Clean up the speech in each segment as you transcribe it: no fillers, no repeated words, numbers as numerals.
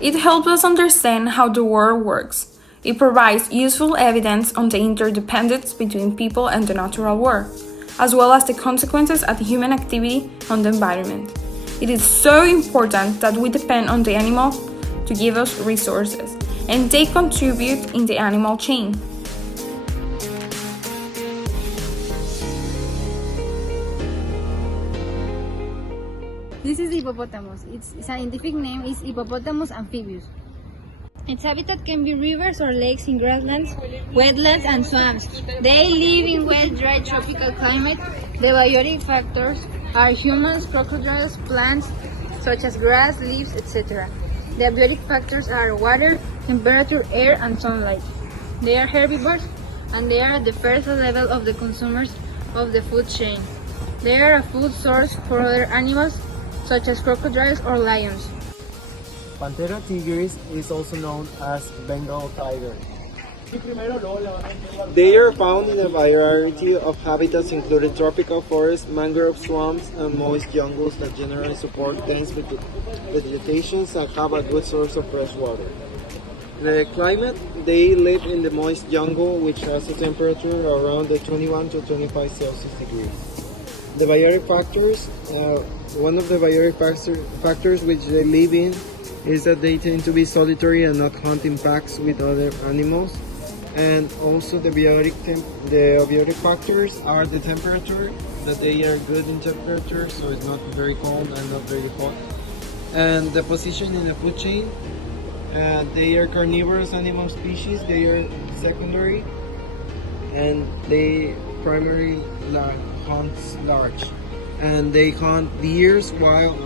It helps us understand how the world works. It provides useful evidence on the interdependence between people and the natural world, as well as the consequences of human activity on the environment. It is so important that we depend on the animal to give us resources, and they contribute in the animal chain. This is the hippopotamus. Its scientific name is Hippopotamus amphibius. Its habitat can be rivers or lakes in grasslands, wetlands, and swamps. They live in wet, dry tropical climate. The biotic factors are humans, crocodiles, plants such as grass, leaves, etc. The abiotic factors are water, temperature, air, and sunlight. They are herbivores, and they are at the first level of the consumers of the food chain. They are a food source for other animals, such as crocodiles or lions. Panthera tigris is also known as Bengal tiger. They are found in a variety of habitats including tropical forests, mangrove swamps, and moist jungles that generally support dense vegetations and have a good source of fresh water. The climate, they live in the moist jungle, which has a temperature around the 21 to 25 Celsius degrees. The biotic factors, one of the biotic factors which they live in is that they tend to be solitary and not hunt in packs with other animals. And also the abiotic factors are the temperature, that they are good in temperature, so it's not very cold and not very hot. And the position in the food chain, they are carnivorous animal species, they are secondary, and they primarily hunt large. And they hunt deers, wild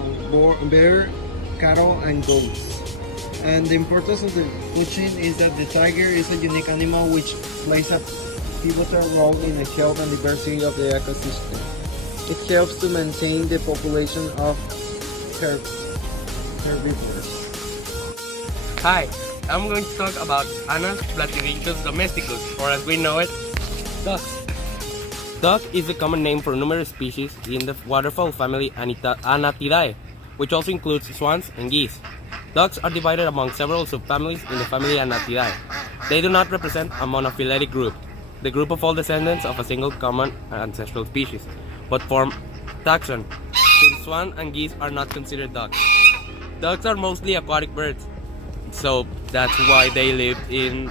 bear, cattle, and goats. And the importance of the food chain is that the tiger is a unique animal which plays a pivotal role in the health and diversity of the ecosystem. It helps to maintain the population of herbivores. Hi, I'm going to talk about Anas platyrichus domesticus, or as we know it, ducks. Duck is the common name for numerous species in the waterfowl family Anatidae, which also includes swans and geese. Ducks are divided among several subfamilies in the family Anatidae. They do not represent a monophyletic group, the group of all descendants of a single common ancestral species, but form taxon, since swan and geese are not considered ducks. Ducks are mostly aquatic birds, so that's why they live in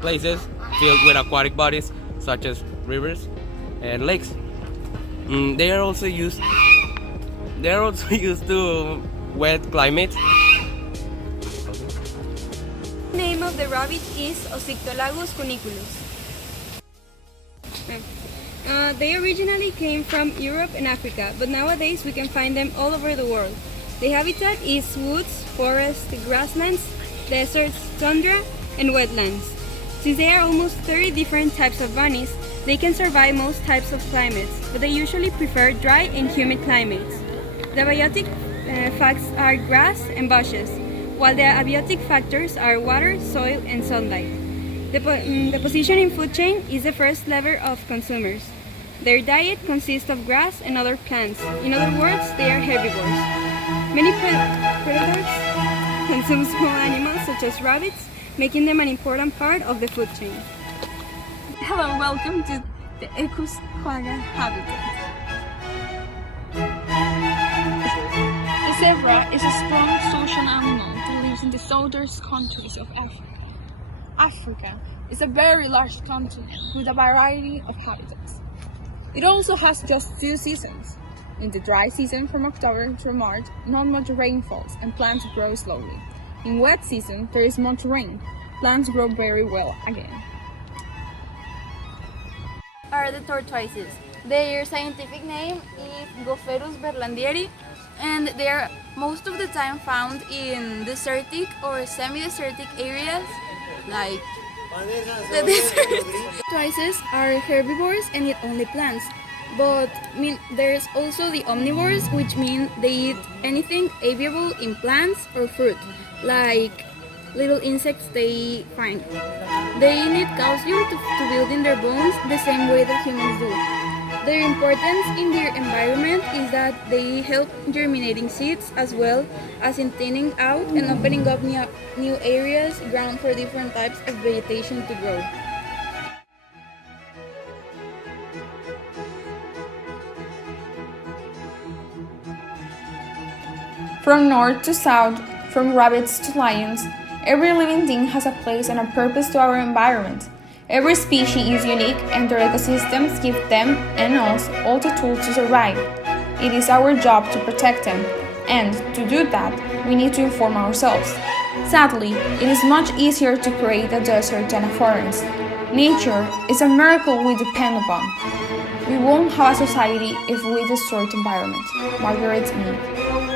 places filled with aquatic bodies such as rivers and lakes. They are also used to wet climates. The name of the rabbit is Ocyctolagus cuniculus. They originally came from Europe and Africa, but nowadays we can find them all over the world. The habitat is woods, forests, grasslands, deserts, tundra, and wetlands. Since there are almost 30 different types of bunnies, they can survive most types of climates, but they usually prefer dry and humid climates. The biotic facts are grass and bushes, while the abiotic factors are water, soil, and sunlight. The position in food chain is the first level of consumers. Their diet consists of grass and other plants. In other words, they are herbivores. Many predators consume small animals such as rabbits, making them an important part of the food chain. Hello, welcome to the Ecus quagga habitat. The zebra is a strong social animal that lives in the southern countries of Africa. Africa is a very large continent with a variety of habitats. It also has just two seasons. In the dry season from October to March, not much rain falls and plants grow slowly. In wet season, there is much rain. Plants grow very well again. Are the tortoises. Their scientific name is Gopherus berlandieri, and they are most of the time found in desertic or semi-desertic areas like the desert. Tortoises are herbivores and eat only plants, but there's also the omnivores, which mean they eat anything aviable in plants or fruit, like little insects they find. They need calcium to build in their bones the same way that humans do. Their importance in their environment is that they help germinating seeds as well as in thinning out and opening up new areas, ground for different types of vegetation to grow. From north to south, from rabbits to lions, every living thing has a place and a purpose to our environment. Every species is unique and their ecosystems give them and us all the tools to survive. It is our job to protect them, and to do that, we need to inform ourselves. Sadly, it is much easier to create a desert than a forest. Nature is a miracle we depend upon. We won't have a society if we destroy the environment. Margaret Mead.